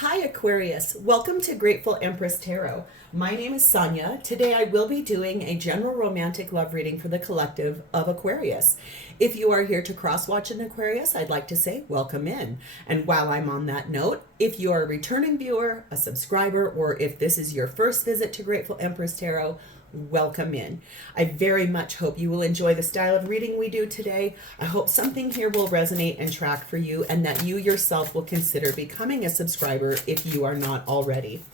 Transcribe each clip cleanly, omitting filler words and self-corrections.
Hi Aquarius, welcome to Grateful Empress Tarot. My name is Sonia. Today I will be doing a general romantic love reading for the collective of Aquarius. If you are here to cross-watch an Aquarius, I'd like to say welcome in. And while I'm on that note, if you are a returning viewer, a subscriber, or if this is your first visit to Grateful Empress Tarot, welcome in. I very much hope you will enjoy the style of reading we do today. I hope something here will resonate and track for you, and that you yourself will consider becoming a subscriber if you are not already.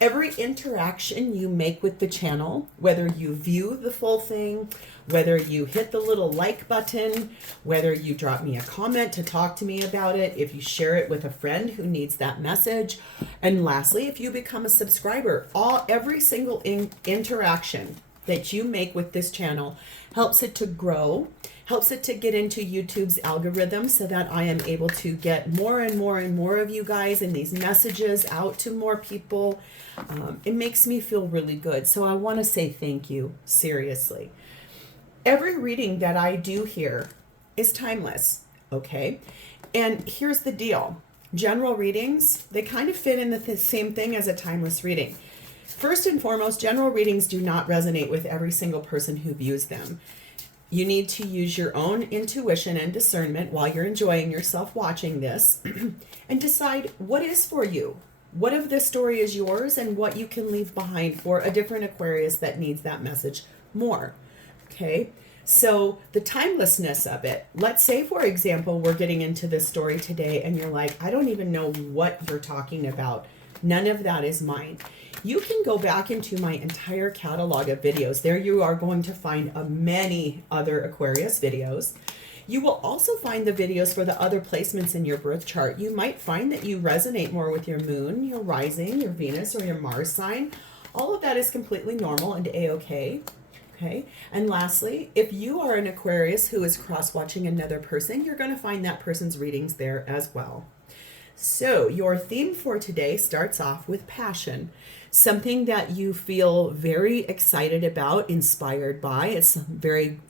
Every interaction you make with the channel, whether you view the full thing, whether you hit the little like button, whether you drop me a comment to talk to me about it, if you share it with a friend who needs that message, and lastly, if you become a subscriber, every single interaction that you make with this channel helps it to grow, helps it to get into YouTube's algorithm so that I am able to get more and more and more of you guys and these messages out to more people. It makes me feel really good. So I want to say thank you, seriously. Every reading that I do here is timeless, okay? And here's the deal. General readings, they kind of fit in the same thing as a timeless reading. First and foremost, general readings do not resonate with every single person who views them. You need to use your own intuition and discernment while you're enjoying yourself watching this and decide what is for you. What of this story is yours and what you can leave behind for a different Aquarius that needs that message more. Okay, so the timelessness of it. Let's say, for example, we're getting into this story today and you're like, I don't even know what you're talking about. None of that is mine. You can go back into my entire catalog of videos. There you are going to find many other Aquarius videos. You will also find the videos for the other placements in your birth chart. You might find that you resonate more with your moon, your rising, your Venus, or your Mars sign. All of that is completely normal and a-okay. Okay. And lastly, if you are an Aquarius who is cross-watching another person, you're going to find that person's readings there as well. So your theme for today starts off with passion, something that you feel very excited about, inspired by. It's very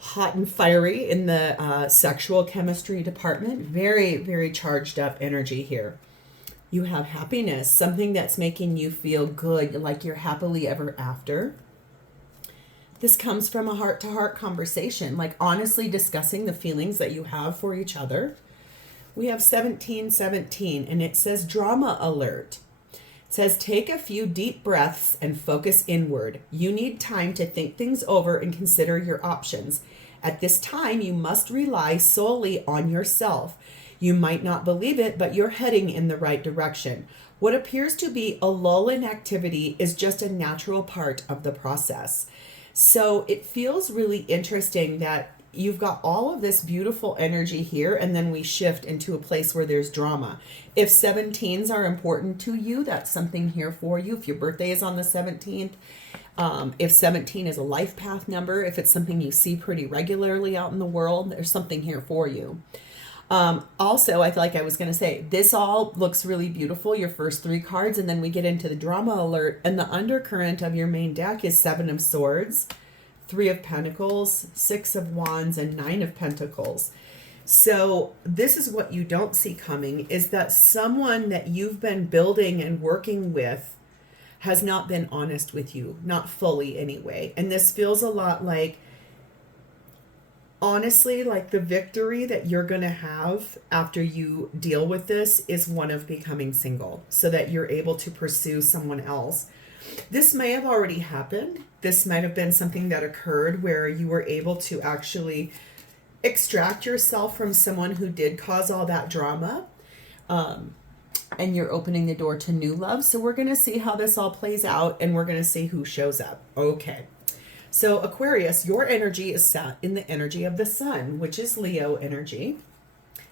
hot and fiery in the sexual chemistry department. Very, very charged up energy here. You have happiness, something that's making you feel good, like you're happily ever after. This comes from a heart-to-heart conversation, like honestly discussing the feelings that you have for each other. We have 1717, and it says drama alert. It says take a few deep breaths and focus inward. You need time to think things over and consider your options. At this time, you must rely solely on yourself. You might not believe it, but you're heading in the right direction. What appears to be a lull in activity is just a natural part of the process. So it feels really interesting that you've got all of this beautiful energy here, and then we shift into a place where there's drama. If 17s are important to you, that's something here for you. If your birthday is on the 17th, if 17 is a life path number, if it's something you see pretty regularly out in the world, there's something here for you. Also, I feel like I was going to say, this all looks really beautiful, your first three cards, and then we get into the drama alert, and the undercurrent of your main deck is 7 of Swords, 3 of Pentacles, 6 of Wands, and 9 of Pentacles. So this is what you don't see coming, is that someone that you've been building and working with has not been honest with you, not fully anyway. And this feels a lot like, honestly, like the victory that you're going to have after you deal with this is one of becoming single, so that you're able to pursue someone else. This may have already happened. This might have been something that occurred where you were able to actually extract yourself from someone who did cause all that drama. And you're opening the door to new love. So we're going to see how this all plays out, and we're going to see who shows up. Okay. So Aquarius, your energy is set in the energy of the sun, which is Leo energy.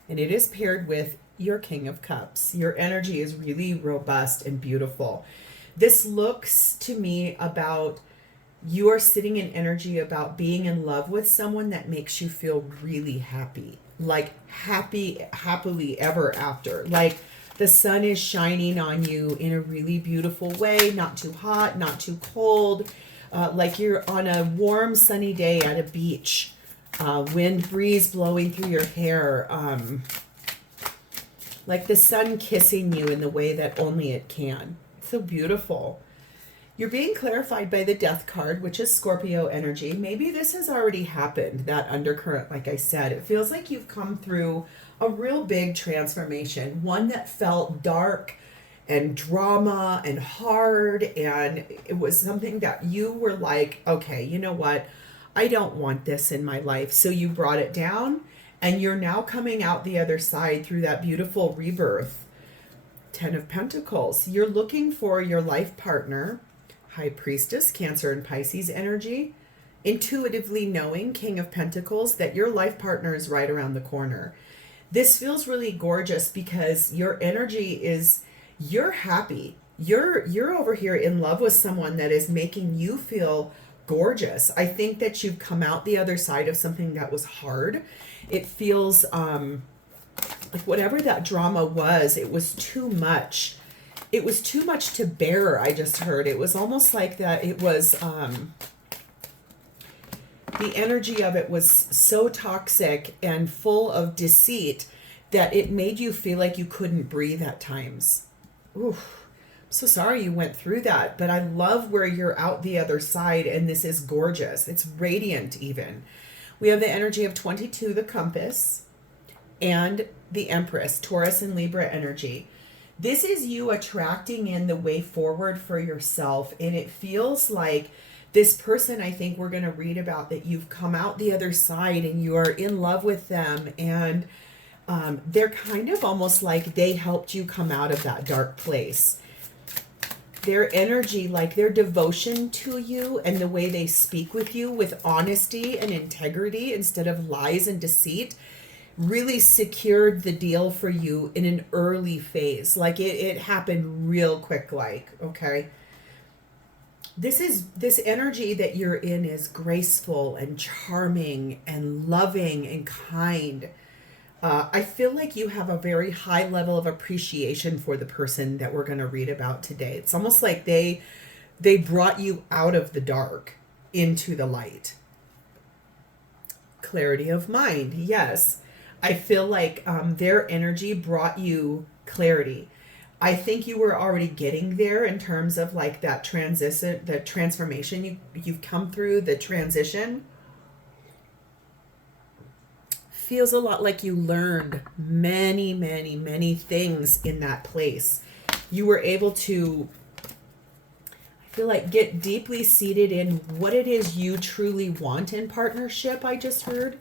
And it is paired with your King of Cups. Your energy is really robust and beautiful. This looks to me about you are sitting in energy about being in love with someone that makes you feel really happy. Like happily ever after. Like the sun is shining on you in a really beautiful way, not too hot, not too cold, like you're on a warm sunny day at a beach, wind breeze blowing through your hair, like the sun kissing you in the way that only it can. So beautiful. You're being clarified by the Death card, which is Scorpio energy. Maybe this has already happened, that undercurrent, like I said. It feels like you've come through a real big transformation, one that felt dark and drama and hard, and it was something that you were like, okay, you know what? I don't want this in my life. So you brought it down, and you're now coming out the other side through that beautiful rebirth. 10 of Pentacles. You're looking for your life partner. High Priestess, Cancer and Pisces energy. Intuitively knowing, King of Pentacles, that your life partner is right around the corner. This feels really gorgeous because your energy is, you're happy. You're over here in love with someone that is making you feel gorgeous. I think that you've come out the other side of something that was hard. It feels like whatever that drama was, it was too much. It was too much to bear, I just heard. It was almost like that it was, the energy of it was so toxic and full of deceit that it made you feel like you couldn't breathe at times. Ooh, I'm so sorry you went through that, but I love where you're out the other side, and this is gorgeous. It's radiant even. We have the energy of 22, the Compass, and the Empress, Taurus and Libra energy. This is you attracting in the way forward for yourself. And it feels like this person, I think we're going to read about, that you've come out the other side and you are in love with them. And they're kind of almost like they helped you come out of that dark place. Their energy, like their devotion to you and the way they speak with you with honesty and integrity instead of lies and deceit, really secured the deal for you in an early phase. Like it happened real quick, like, okay. This energy that you're in is graceful and charming and loving and kind. I feel like you have a very high level of appreciation for the person that we're going to read about today. It's almost like they brought you out of the dark into the light. Clarity of mind, yes. I feel like their energy brought you clarity. I think you were already getting there in terms of like that transition, the transformation you've come through, the transition. Feels a lot like you learned many, many, many things in that place. You were able to, I feel like, get deeply seated in what it is you truly want in partnership, I just heard.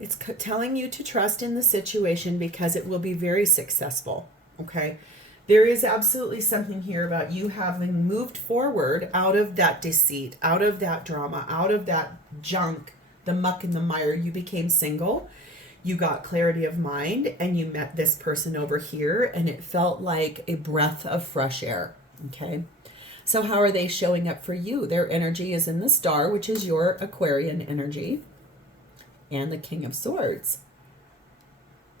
It's telling you to trust in the situation because it will be very successful, okay? There is absolutely something here about you having moved forward out of that deceit, out of that drama, out of that junk, the muck and the mire. You became single, you got clarity of mind, and you met this person over here, and it felt like a breath of fresh air, okay? So how are they showing up for you? Their energy is in the Star, which is your Aquarian energy, and the King of Swords.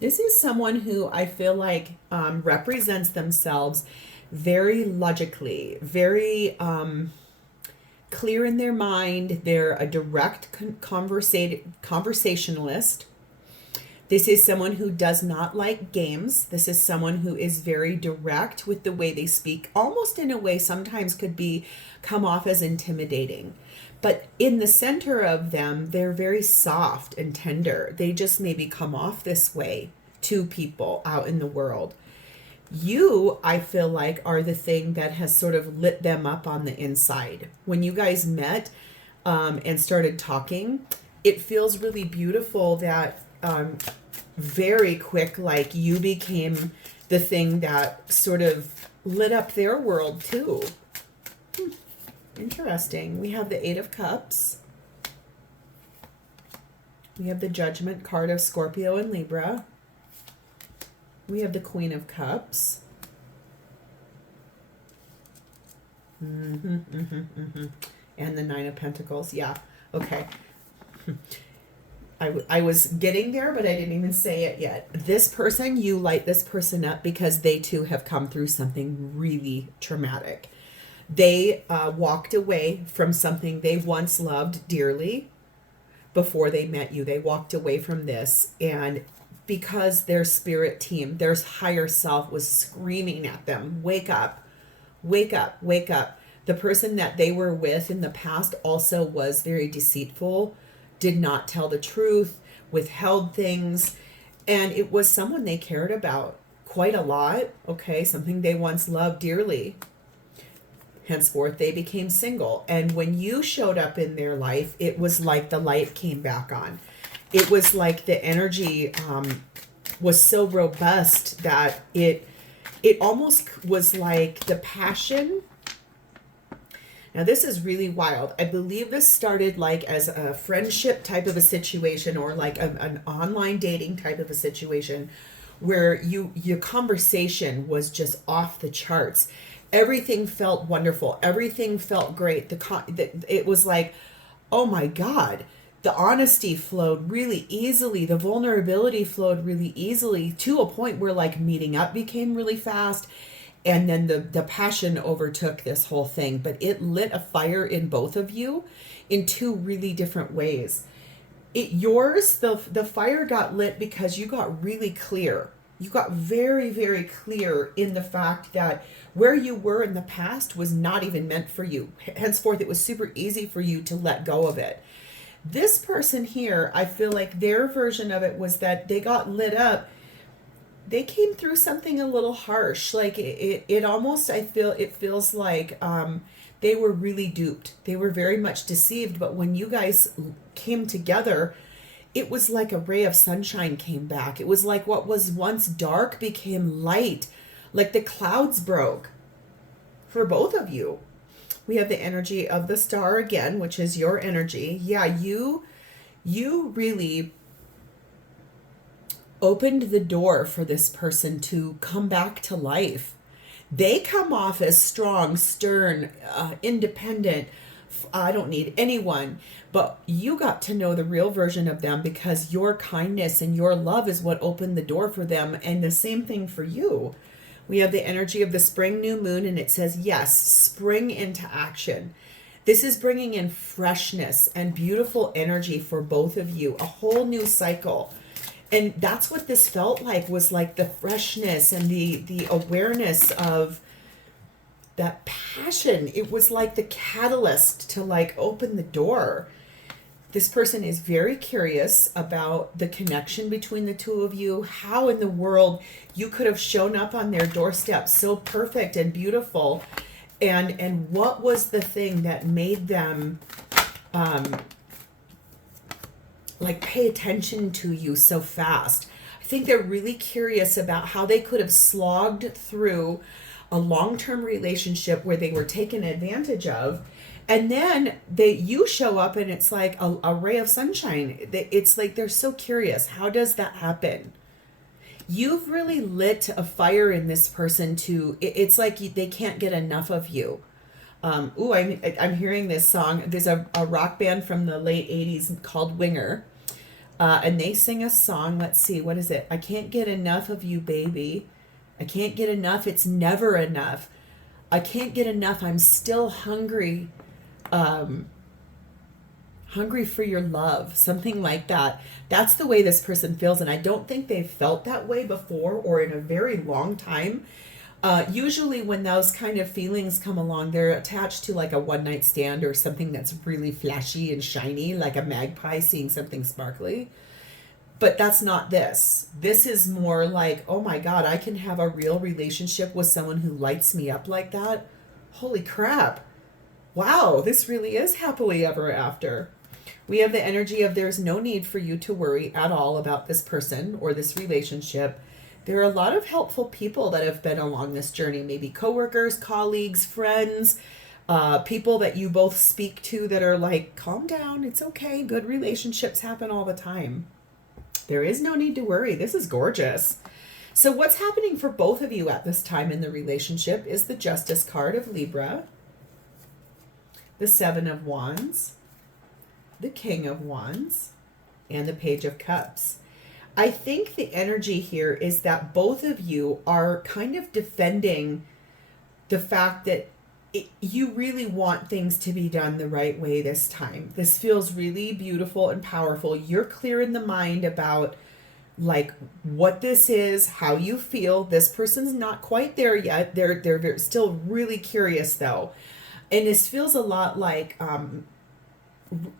This is someone who I feel like represents themselves very logically, very clear in their mind. They're a direct conversationalist. This is someone who does not like games. This is someone who is very direct with the way they speak, almost in a way sometimes could come off as intimidating. But in the center of them, they're very soft and tender. They just maybe come off this way to people out in the world. You, I feel like, are the thing that has sort of lit them up on the inside. When you guys met and started talking, it feels really beautiful that very quick, like you became the thing that sort of lit up their world too. Interesting. We have the Eight of Cups. We have the Judgment card of Scorpio and Libra. We have the Queen of Cups. And the Nine of Pentacles. Yeah. Okay. I was getting there, but I didn't even say it yet. This person, you light this person up because they too have come through something really traumatic. They walked away from something they once loved dearly, before they met you. They walked away from this, and because their spirit team, their higher self, was screaming at them, wake up, wake up, wake up. The person that they were with in the past also was very deceitful, did not tell the truth, withheld things, and it was someone they cared about quite a lot, okay, something they once loved dearly. Henceforth, they became single. And when you showed up in their life, it was like the light came back on. It was like the energy was so robust that it almost was like the passion. Now, this is really wild. I believe this started like as a friendship type of a situation, or like an online dating type of a situation, where your conversation was just off the charts. Everything felt wonderful. Everything felt great. It was like, oh my God, the honesty flowed really easily. The vulnerability flowed really easily, to a point where like meeting up became really fast. And then the passion overtook this whole thing. But it lit a fire in both of you in two really different ways. The fire got lit because you got really clear. You got very, very clear in the fact that where you were in the past was not even meant for you. Henceforth, it was super easy for you to let go of it. This person here, I feel like their version of it was that they got lit up. They came through something a little harsh. Like it almost, it feels like they were really duped. They were very much deceived. But when you guys came together, it was like a ray of sunshine came back. It was like what was once dark became light, like the clouds broke for both of you. We have the energy of the star again, which is your energy. Yeah, you really opened the door for this person to come back to life. They come off as strong, stern, independent. I don't need anyone. But you got to know the real version of them because your kindness and your love is what opened the door for them. And the same thing for you. We have the energy of the spring new moon, and it says, yes, spring into action. This is bringing in freshness and beautiful energy for both of you, a whole new cycle. And that's what this felt like, was like the freshness and the awareness of that passion. It was like the catalyst to like open the door. This person is very curious about the connection between the two of you, how in the world you could have shown up on their doorstep so perfect and beautiful, and what was the thing that made them like pay attention to you so fast. I think they're really curious about how they could have slogged through a long-term relationship where they were taken advantage of, and then you show up and it's like a ray of sunshine. It's like they're so curious. How does that happen? You've really lit a fire in this person it's like they can't get enough of you. I'm hearing this song. There's a rock band from the late 80s called Winger. And they sing a song. Let's see, what is it? I can't get enough of you, baby. I can't get enough. It's never enough. I can't get enough. I'm still hungry. Hungry for your love. Something like that. That's the way this person feels. And I don't think they've felt that way before or in a very long time. Usually when those kind of feelings come along, they're attached to like a one-night stand or something that's really flashy and shiny, like a magpie seeing something sparkly. But that's not this. This is more like, oh my God, I can have a real relationship with someone who lights me up like that. Holy crap. Wow, this really is happily ever after. We have the energy of there's no need for you to worry at all about this person or this relationship. There are a lot of helpful people that have been along this journey, maybe coworkers, colleagues, friends, people that you both speak to that are like, calm down, it's okay, good relationships happen all the time. There is no need to worry. This is gorgeous. So what's happening for both of you at this time in the relationship is the Justice card of Libra, the Seven of Wands, the King of Wands, and the Page of Cups. I think the energy here is that both of you are kind of defending the fact that you really want things to be done the right way this time. This feels really beautiful and powerful. You're clear in the mind about like what this is, how you feel. This person's not quite there yet. They're still really curious though. And this feels a lot like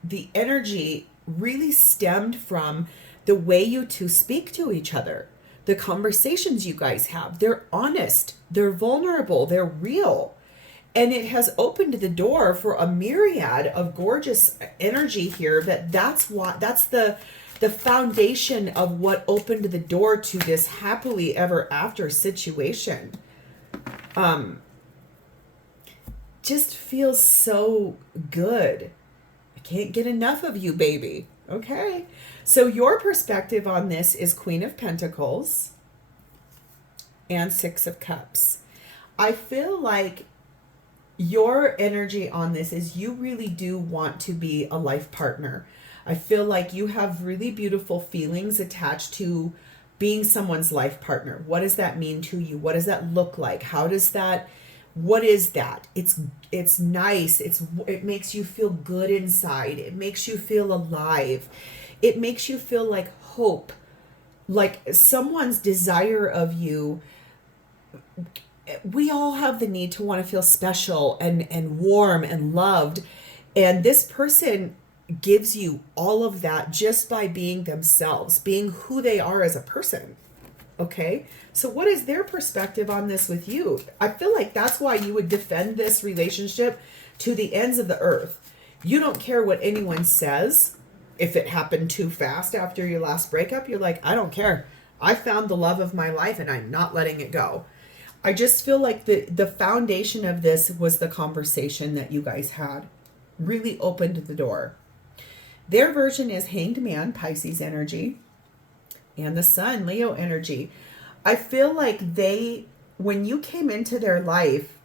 the energy really stemmed from the way you two speak to each other. The conversations you guys have, they're honest, they're vulnerable, they're real. And it has opened the door for a myriad of gorgeous energy here. That's the foundation of what opened the door to this happily ever after situation. Just feels so good. I can't get enough of you, baby. Okay. So your perspective on this is Queen of Pentacles and Six of Cups. I feel like your energy on this is you really do want to be a life partner. I feel like you have really beautiful feelings attached to being someone's life partner. What does that mean to you? What does that look like? What is that? It's nice. It makes you feel good inside. It makes you feel alive. It makes you feel like hope, like someone's desire of you. We all have the need to want to feel special and warm and loved. And this person gives you all of that just by being themselves, being who they are as a person. Okay. So what is their perspective on this with you? I feel like that's why you would defend this relationship to the ends of the earth. You don't care what anyone says. If it happened too fast after your last breakup, you're like, I don't care. I found the love of my life and I'm not letting it go. I just feel like the foundation of this was the conversation that you guys had. Really opened the door. Their version is Hanged Man, Pisces energy, and the Sun, Leo energy. I feel like when you came into their life,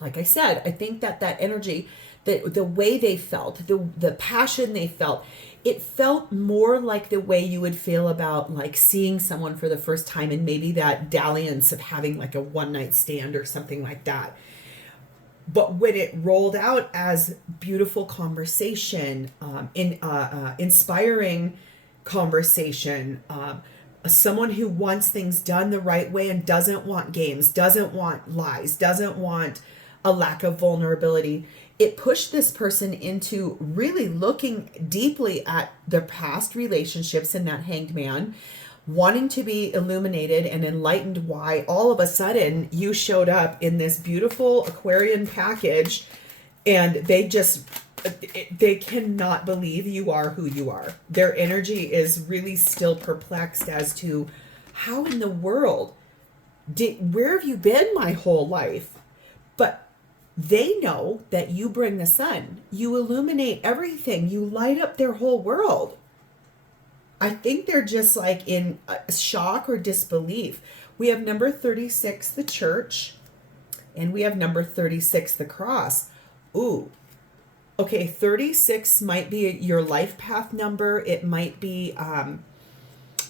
like I said, I think that energy, the way they felt, the passion they felt, it felt more like the way you would feel about like seeing someone for the first time and maybe that dalliance of having like a one night stand or something like that. But when it rolled out as beautiful conversation, inspiring conversation, someone who wants things done the right way and doesn't want games, doesn't want lies, doesn't want a lack of vulnerability, it pushed this person into really looking deeply at their past relationships in that Hanged Man, wanting to be illuminated and enlightened why all of a sudden you showed up in this beautiful Aquarian package and they cannot believe you are who you are. Their energy is really still perplexed as to how in the world where have you been my whole life? But they know that you bring the sun. You illuminate everything. You light up their whole world. I think they're just like in shock or disbelief. We have number 36, the Church, and we have number 36, the Cross. Ooh. Okay, 36 might be your life path number. It might be,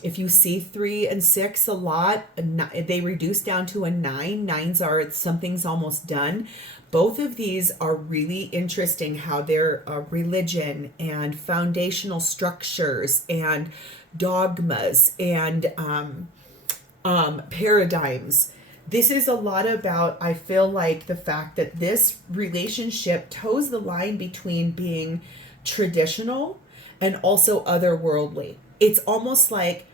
if you see 3 and 6 a lot, they reduce down to a 9. 9s are something's almost done. Both of these are really interesting, how their religion and foundational structures and dogmas and paradigms. This is a lot about, I feel like, the fact that this relationship toes the line between being traditional and also otherworldly. It's almost like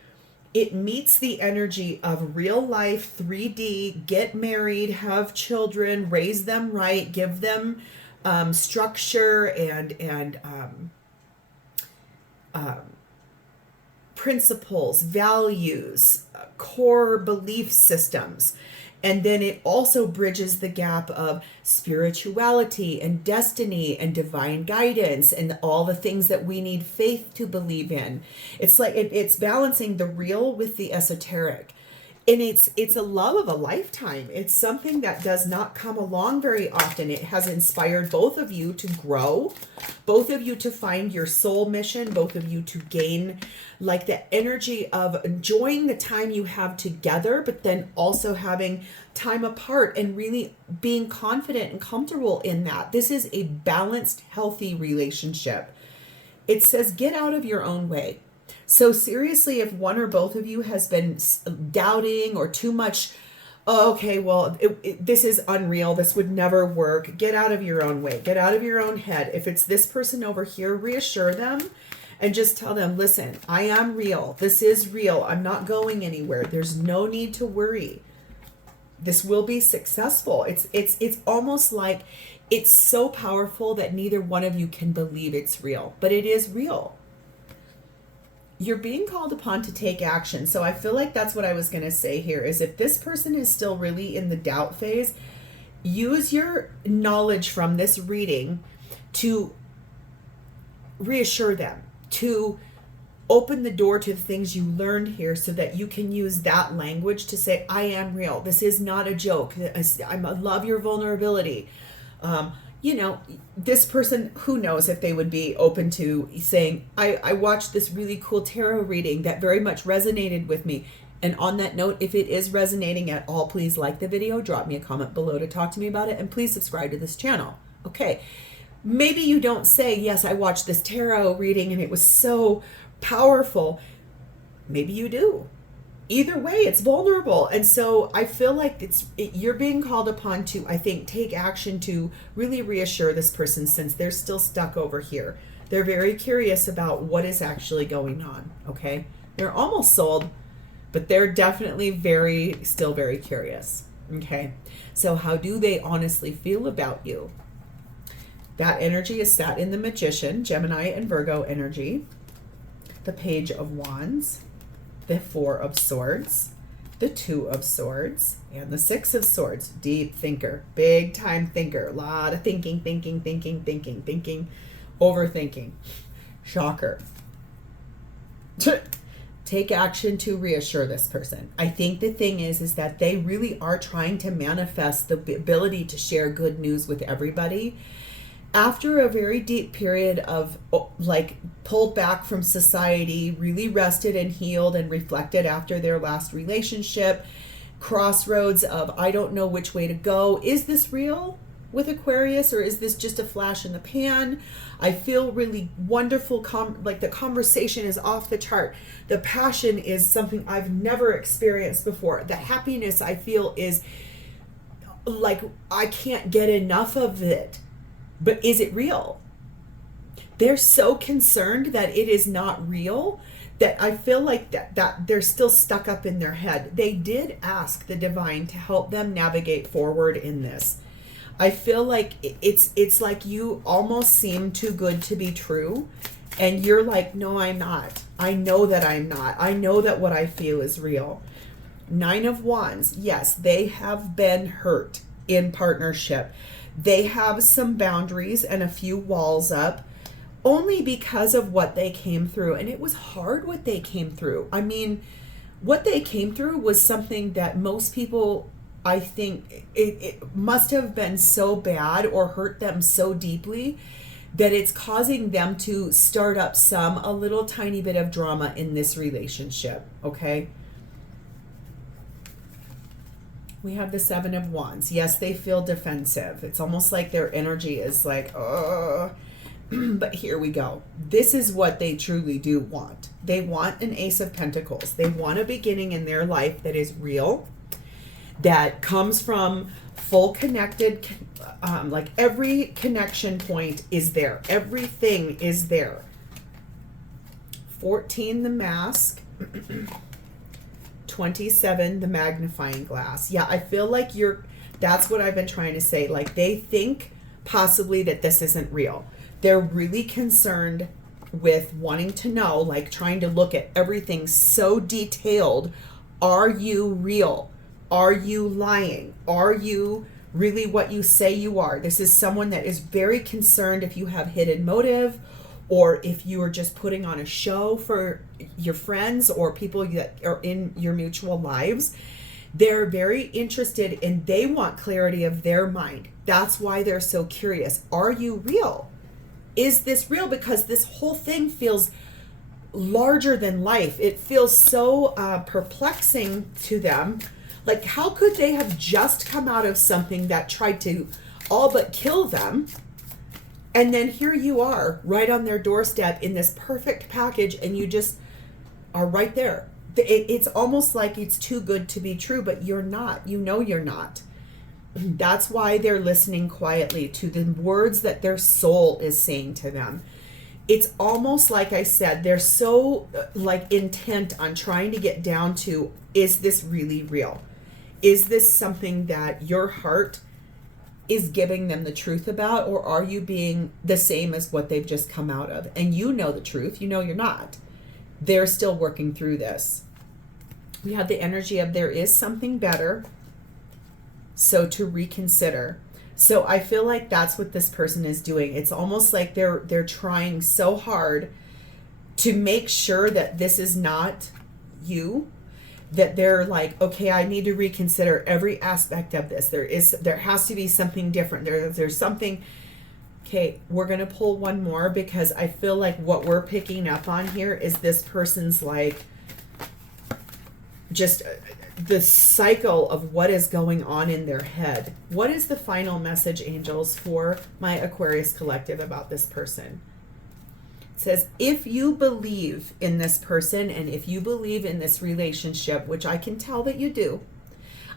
it meets the energy of real life, 3D, get married, have children, raise them right, give them structure and principles, values, core belief systems. And then it also bridges the gap of spirituality and destiny and divine guidance and all the things that we need faith to believe in. It's like it's balancing the real with the esoteric. And it's a love of a lifetime. It's something that does not come along very often. It has inspired both of you to grow, both of you to find your soul mission, both of you to gain like the energy of enjoying the time you have together, but then also having time apart and really being confident and comfortable in that. This is a balanced, healthy relationship. It says get out of your own way. So seriously, if one or both of you has been doubting or too much, oh, okay, well, this is unreal. This would never work. Get out of your own way. Get out of your own head. If it's this person over here, reassure them and just tell them, listen, I am real. This is real. I'm not going anywhere. There's no need to worry. This will be successful. It's almost like it's so powerful that neither one of you can believe it's real, but it is real. You're being called upon to take action. So I feel like that's what I was going to say here is if this person is still really in the doubt phase, use your knowledge from this reading to reassure them, to open the door to the things you learned here so that you can use that language to say, I am real. This is not a joke. I love your vulnerability. You know, this person, who knows if they would be open to saying, I watched this really cool tarot reading that very much resonated with me. And on that note, if it is resonating at all, please like the video, drop me a comment below to talk to me about it, and please subscribe to this channel. Okay, maybe you don't say, yes, I watched this tarot reading and it was so powerful. Maybe you do. Either way, it's vulnerable. And so I feel like you're being called upon to, I think, take action to really reassure this person since they're still stuck over here. They're very curious about what is actually going on, okay? They're almost sold, but they're definitely still very curious, okay? So how do they honestly feel about you? That energy is sat in the Magician, Gemini and Virgo energy, the Page of Wands, the Four of Swords, the Two of Swords, and the Six of Swords. Deep thinker, big time thinker, a lot of thinking, overthinking. Shocker. Take action to reassure this person. I think the thing is that they really are trying to manifest the ability to share good news with everybody. After a very deep period of like pulled back from society, really rested and healed and reflected after their last relationship, crossroads of I don't know which way to go. Is this real with Aquarius or is this just a flash in the pan? I feel really wonderful, like the conversation is off the chart. The passion is something I've never experienced before. The happiness I feel is like I can't get enough of it. But is it real? They're so concerned that it is not real that I feel like that they're still stuck up in their head. They did ask the divine to help them navigate forward in this. I feel like it's like you almost seem too good to be true. And you're like, no, I'm not. I know that I'm not. I know that what I feel is real. Nine of Wands. Yes, they have been hurt in partnership. They have some boundaries and a few walls up only because of what they came through. And it was hard what they came through. I mean, what they came through was something that most people, I think, it must have been so bad or hurt them so deeply that it's causing them to start up a little tiny bit of drama in this relationship, okay? We have the Seven of Wands. Yes, they feel defensive. It's almost like their energy is like, oh. But here we go. This is what they truly do want. They want an Ace of Pentacles. They want a beginning in their life that is real, that comes from full connected, like every connection point is there. Everything is there. 14, the Mask. 27, the Magnifying Glass. Yeah, I feel like that's what I've been trying to say. Like they think possibly that this isn't real. They're really concerned with wanting to know, like trying to look at everything so detailed. Are you real? Are you lying? Are you really what you say you are? This is someone that is very concerned if you have hidden motive, or if you are just putting on a show for your friends or people that are in your mutual lives. They're very interested and they want clarity of their mind. That's why they're so curious. Are you real? Is this real? Because this whole thing feels larger than life. It feels so perplexing to them. Like, how could they have just come out of something that tried to all but kill them? And then here you are, right on their doorstep in this perfect package, and you just are right there. It's almost like it's too good to be true, but you're not. You know you're not. That's why they're listening quietly to the words that their soul is saying to them. It's almost like I said, they're so like intent on trying to get down to, is this really real? Is this something that your heart is giving them the truth about, or are you being the same as what they've just come out of? And you know the truth, you know you're not. They're still working through this. We have the energy of there is something better, so to reconsider. So I feel like that's what this person is doing. It's almost like they're trying so hard to make sure that this is not you, that they're like, okay, I need to reconsider every aspect of this. There has to be something different. There's something. Okay, we're going to pull one more, because I feel like what we're picking up on here is this person's like just the cycle of what is going on in their head. What is the final message, angels, for my Aquarius collective about this person? It says, if you believe in this person and if you believe in this relationship, which I can tell that you do,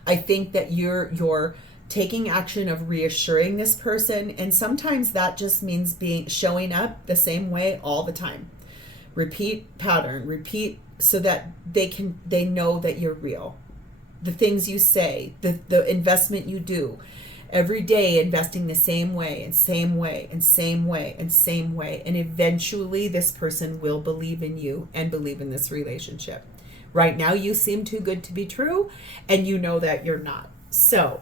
I think that you're taking action of reassuring this person, and sometimes that just means showing up the same way all the time. Repeat pattern, repeat, so that they know that you're real. The things you say, the investment you do, every day investing the same way and same way and same way and same way, and eventually this person will believe in you and believe in this relationship. Right now you seem too good to be true, and you know that you're not. So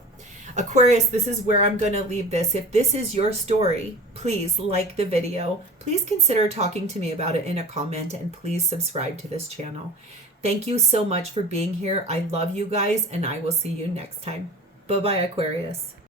Aquarius, this is where I'm going to leave this. If this is your story, please like the video. Please consider talking to me about it in a comment, and please subscribe to this channel. Thank you so much for being here. I love you guys, and I will see you next time. Bye-bye, Aquarius.